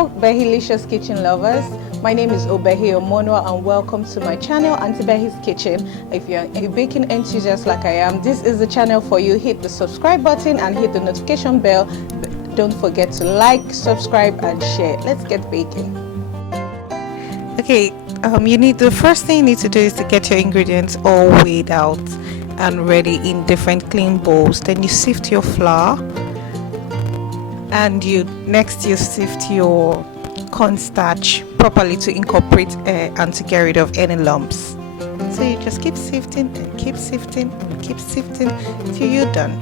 Hello Behilicious kitchen lovers, my name is Obehi Omonwa and welcome to my channel Auntie Behi's Kitchen. If you're a baking enthusiast like I am, this is the channel for you. Hit the subscribe button and hit the notification bell. Don't forget to like, subscribe and share. Let's get baking. Okay, the first thing you need to do is to get your ingredients all weighed out and ready in different clean bowls. Then you sift your flour, and you sift your cornstarch properly to incorporate and to get rid of any lumps. So you just keep sifting and keep sifting and keep sifting till you're done.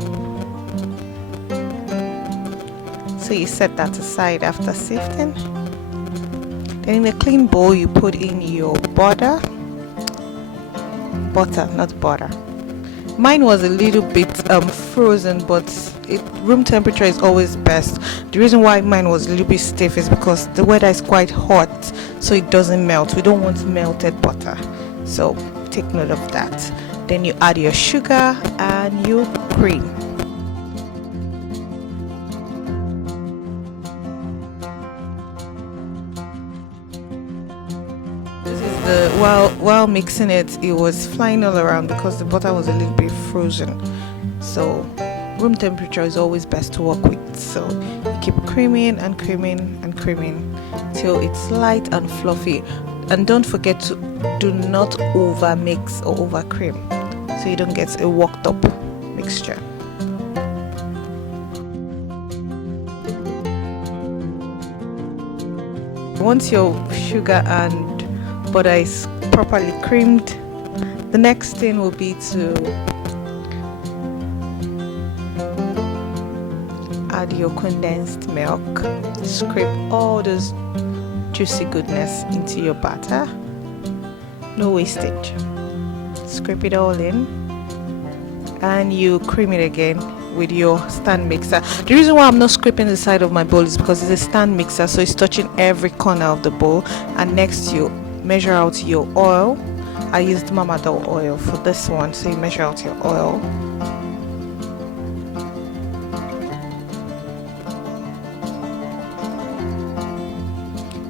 So you set that aside after sifting. Then in a clean bowl you put in your butter, not butter. Mine was a little bit frozen, but room temperature is always best. The reason why mine was a little bit stiff is because the weather is quite hot, so it doesn't melt. We don't want melted butter, so take note of that. Then you add your sugar and your cream. While mixing it, it was flying all around because the butter was a little bit frozen. So room temperature is always best to work with. So you keep creaming and creaming and creaming till it's light and fluffy. And don't forget to do not over mix or over cream, so you don't get a worked up mixture. Once your sugar and butter is properly creamed, the next thing will be to add your condensed milk. Scrape all those juicy goodness into your batter. No wastage. Scrape it all in and you cream it again with your stand mixer. The reason why I'm not scraping the side of my bowl is because it's a stand mixer, so it's touching every corner of the bowl. And next you measure out your oil. I used Mamadol oil for this one, so you measure out your oil.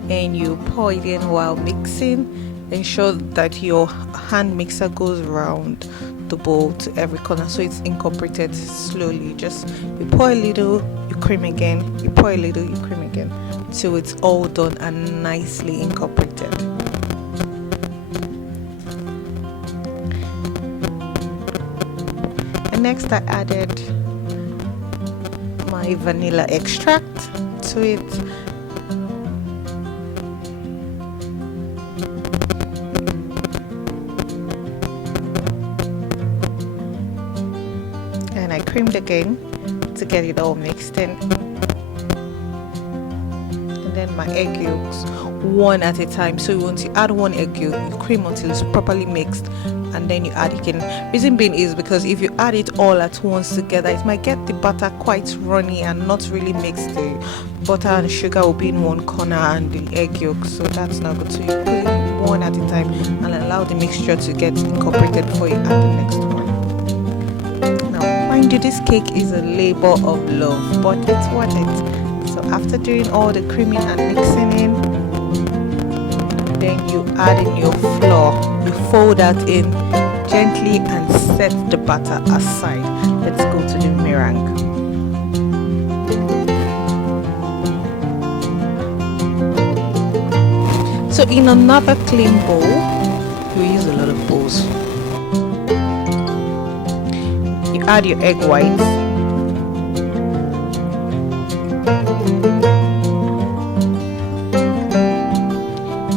And you pour it in while mixing. Ensure that your hand mixer goes around the bowl to every corner, so it's incorporated slowly. Just you pour a little, you cream again, you pour a little, you cream again, till it's all done and nicely incorporated. And next I added my vanilla extract to it. And I creamed again to get it all mixed in. And then my egg yolks, one at a time. So once you add one egg yolk, you cream until it's properly mixed, and then you add it in. Reason being is because if you add it all at once together, it might get the butter quite runny and not really mixed. The butter and sugar will be in one corner and the egg yolk, so that's not good. So you put it one at a time and allow the mixture to get incorporated before you add the next one. Mind you, this cake is a labor of love, but it's worth it. So after doing all the creaming and mixing in, then you add in your flour. You fold that in gently and set the butter aside. Let's go to the meringue. So in another clean bowl, you use a lot of bowls. You add your egg whites,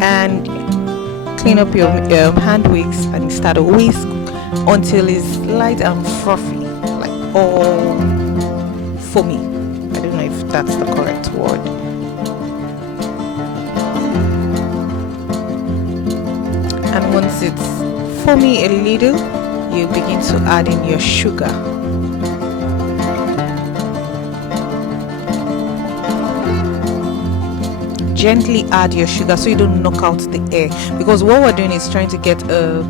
and clean up your hand wicks and start to whisk until it's light and fluffy, like all foamy. I don't know if that's the correct word. And once it's foamy a little, you begin to add in your sugar. Gently add your sugar so you don't knock out the air, because what we're doing is trying to get a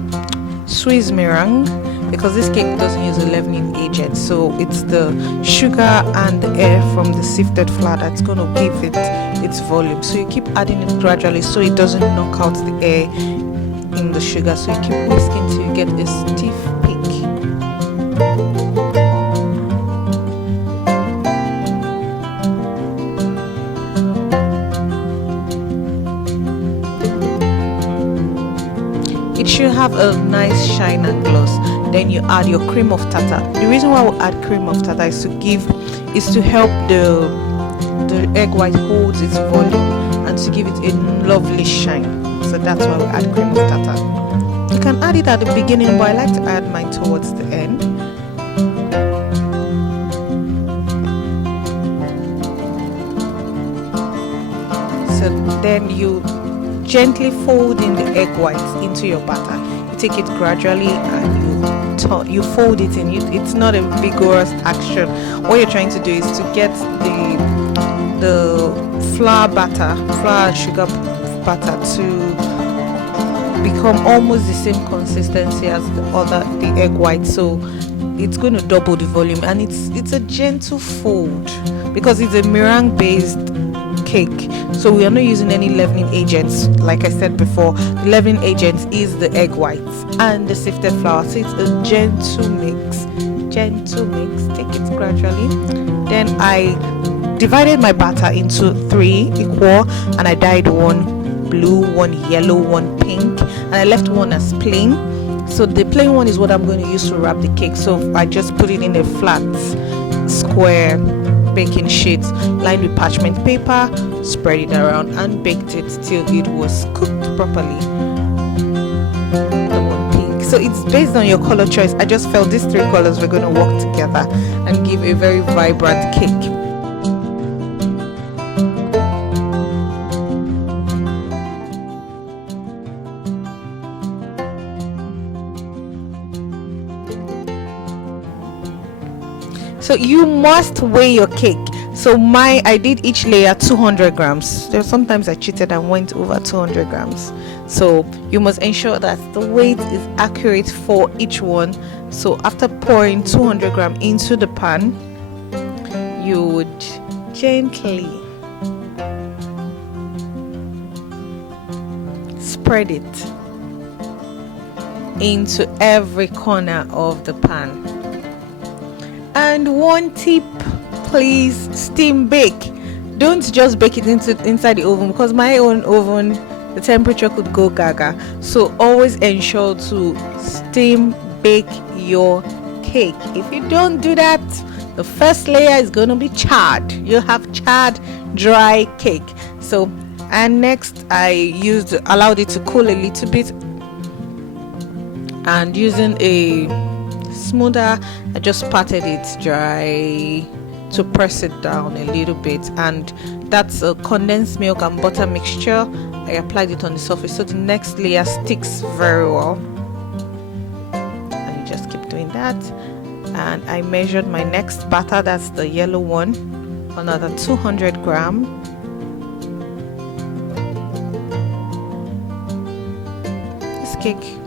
Swiss meringue because this cake doesn't use a leavening agent, so it's the sugar and the air from the sifted flour that's going to give it its volume. So you keep adding it gradually so it doesn't knock out the air in the sugar, so you keep whisking till you get a stiff peak. It should have a nice shine and gloss. Then you add your cream of tartar. The reason why we add cream of tartar is to help the egg white hold its volume and to give it a lovely shine. So that's why we add cream of tartar. You can add it at the beginning, but I like to add mine towards the end. So then you gently fold in the egg whites into your batter. You take it gradually and you fold it in. It's not a vigorous action. What you're trying to do is to get the flour and sugar batter to become almost the same consistency as the egg white. So it's going to double the volume, and it's a gentle fold because it's a meringue based cake, so we are not using any leavening agents. Like I said before, the leavening agent is the egg whites and the sifted flour, so it's a gentle mix. Take it gradually. Then I divided my batter into 3 equal, and I dyed one blue, one yellow, one pink, and I left one as plain. So the plain one is what I'm going to use to wrap the cake. So I just put it in a flat square baking sheet lined with parchment paper, spread it around and baked it till it was cooked properly. The one pink, so it's based on your color choice. I just felt these 3 colors were going to work together and give a very vibrant cake. So you must weigh your cake. So I did each layer 200 grams. Sometimes I cheated and went over 200 grams. So you must ensure that the weight is accurate for each one. So after pouring 200 grams into the pan, you would gently spread it into every corner of the pan. And one tip, please steam bake. Don't just bake it inside the oven, because my own oven, the temperature could go gaga. So always ensure to steam bake your cake. If you don't do that, the first layer is going to be charred. You have charred dry cake. So, and next I allowed it to cool a little bit, and using a smoother, I just patted it dry to press it down a little bit, and that's a condensed milk and butter mixture. I applied it on the surface so the next layer sticks very well, and you just keep doing that. And I measured my next batter, that's the yellow one, another 200 grams. This cake.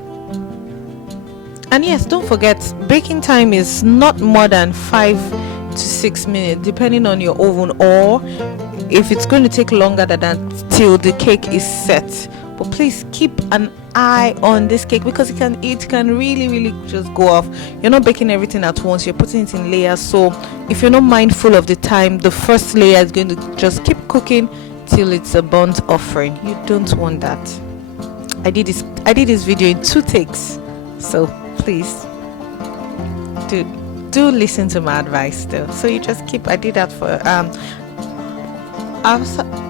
And yes, don't forget, baking time is not more than 5 to 6 minutes depending on your oven, or if it's going to take longer than that till the cake is set. But please keep an eye on this cake, because it can really just go off. You're not baking everything at once, you're putting it in layers. So if you're not mindful of the time, the first layer is going to just keep cooking till it's a burnt offering. You don't want that. I did this video in 2 takes, so please do listen to my advice still. So you just keep, I did that for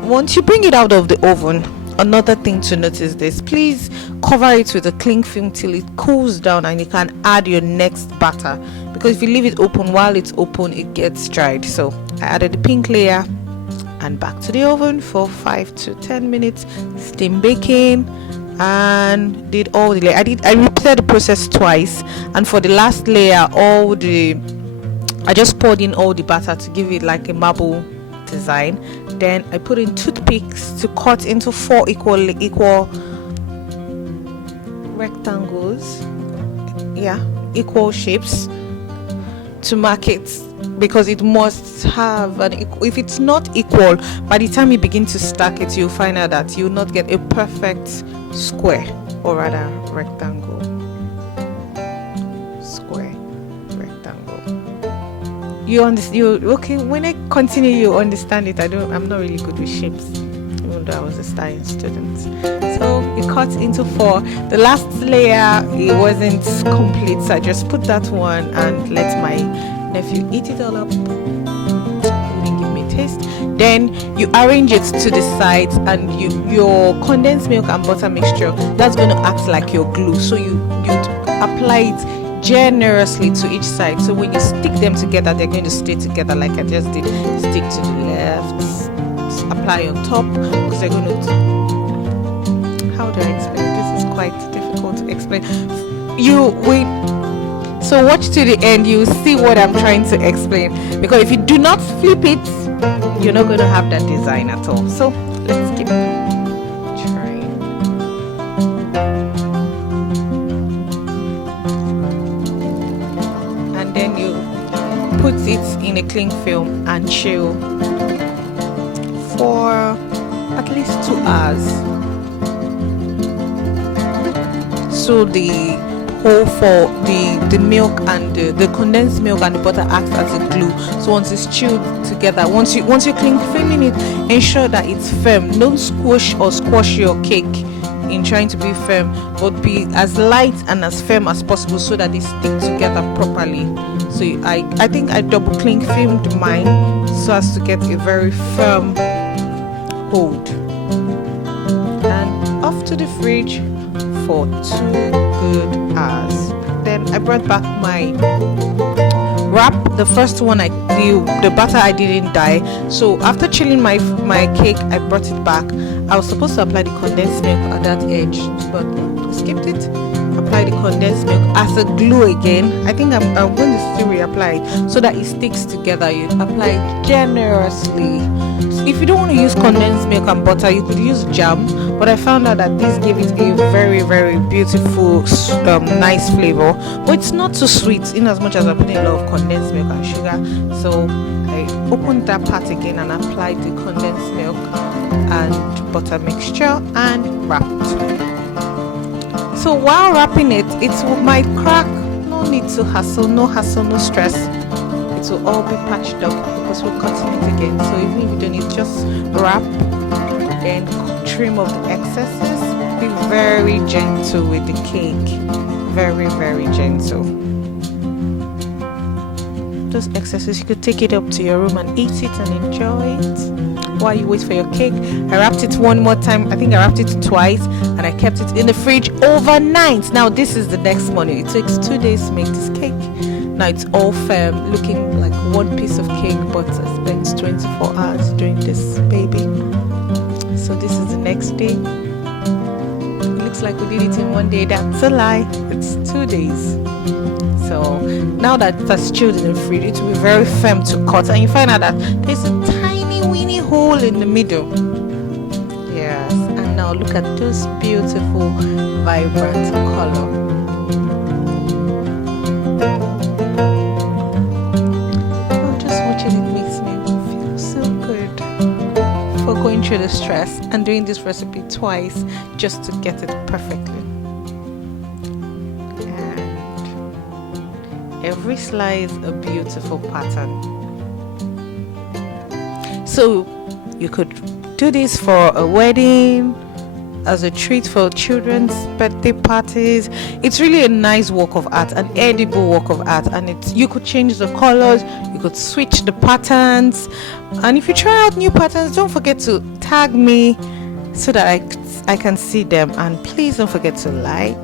once you bring it out of the oven, another thing to notice this, please cover it with a cling film till it cools down, and you can add your next batter, because if you leave it open, while it's open it gets dried. So I added the pink layer and back to the oven for 5 to 10 minutes, steam baking, and did all the layer. I repeated the process twice, and for the last layer I just poured in all the batter to give it like a marble design. Then I put in toothpicks to cut into 4 equal rectangles. Yeah, equal shapes to mark it, because it must have an if it's not equal, by the time you begin to stack it, you'll find out that you'll not get a perfect square, or rather rectangle. You understand? Okay, when I continue, you understand it. I'm not really good with shapes, even though I was a science student. So it cuts into 4. The last layer, it wasn't complete, so I just put that one and let my nephew eat it all up. Then give me a taste. Then you arrange it to the sides, and your condensed milk and butter mixture, that's going to act like your glue. So you'd apply it generously to each side, so when you stick them together, they're going to stay together like I just did. Stick to the left, apply on top, because they're going to, how do I explain it? This is quite difficult to explain. So watch to the end, you see what I'm trying to explain, because if you do not flip it, you're not going to have that design at all. So let's keep trying. Then you put it in a cling film and chill for at least 2 hours, so the whole for the milk and the condensed milk and the butter acts as a glue. So once it's chilled together, once you're cling filming it, ensure that it's firm. Don't squish your cake in trying to be firm, but be as light and as firm as possible, so that they stick together properly. So I think I double cling filmed mine so as to get a very firm hold, and off to the fridge for 2 good hours. Then I brought back my wrap. The first one, the butter I didn't dye, so after chilling my cake, I brought it back. I was supposed to apply the condensed milk at that edge, but I skipped it. Apply the condensed milk as a glue again. I think I'm going to still reapply it so that it sticks together. You apply it generously. If you don't want to use condensed milk and butter, you could use jam, but I found out that this gave it a very, very beautiful, nice flavor, but it's not too sweet in as much as I put in a lot of condensed milk and sugar. So I opened that part again and applied the condensed milk and butter mixture and wrapped. So while wrapping it might crack. No need to hassle, no stress. It will all be patched up because we're cutting it again. So even if you don't need, just wrap, then trim off the excesses. Be very gentle with the cake. Very, very gentle. Those excesses, you could take it up to your room and eat it and enjoy it while you wait for your cake. I wrapped it one more time. I think I wrapped it twice, and I kept it in the fridge overnight. Now this is the next morning. It takes 2 days to make this cake. Now it's all firm, looking like one piece of cake, but I spent 24 hours doing this baby. So this is the next day. It looks like we did it in 1 day. That's a lie. It's 2 days. So now that that's chilled in the fridge, it will be very firm to cut, and you find out that there's a tiny weeny hole in the middle. Yes, and now look at those beautiful vibrant color. Oh, just watching it makes me feel so good for going through the stress and doing this recipe twice just to get it perfectly. Every slice a beautiful pattern. So you could do this for a wedding, as a treat for children's birthday parties. It's really a nice work of art, an edible work of art, and you could change the colors, you could switch the patterns, and if you try out new patterns, don't forget to tag me so that I can see them. And please don't forget to like,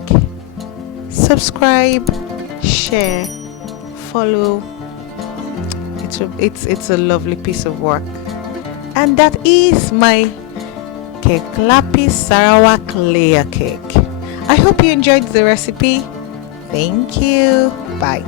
subscribe, share, follow. It's a lovely piece of work. And that is my Kek Lapis Sarawak layer cake. I hope you enjoyed the recipe. Thank you. Bye.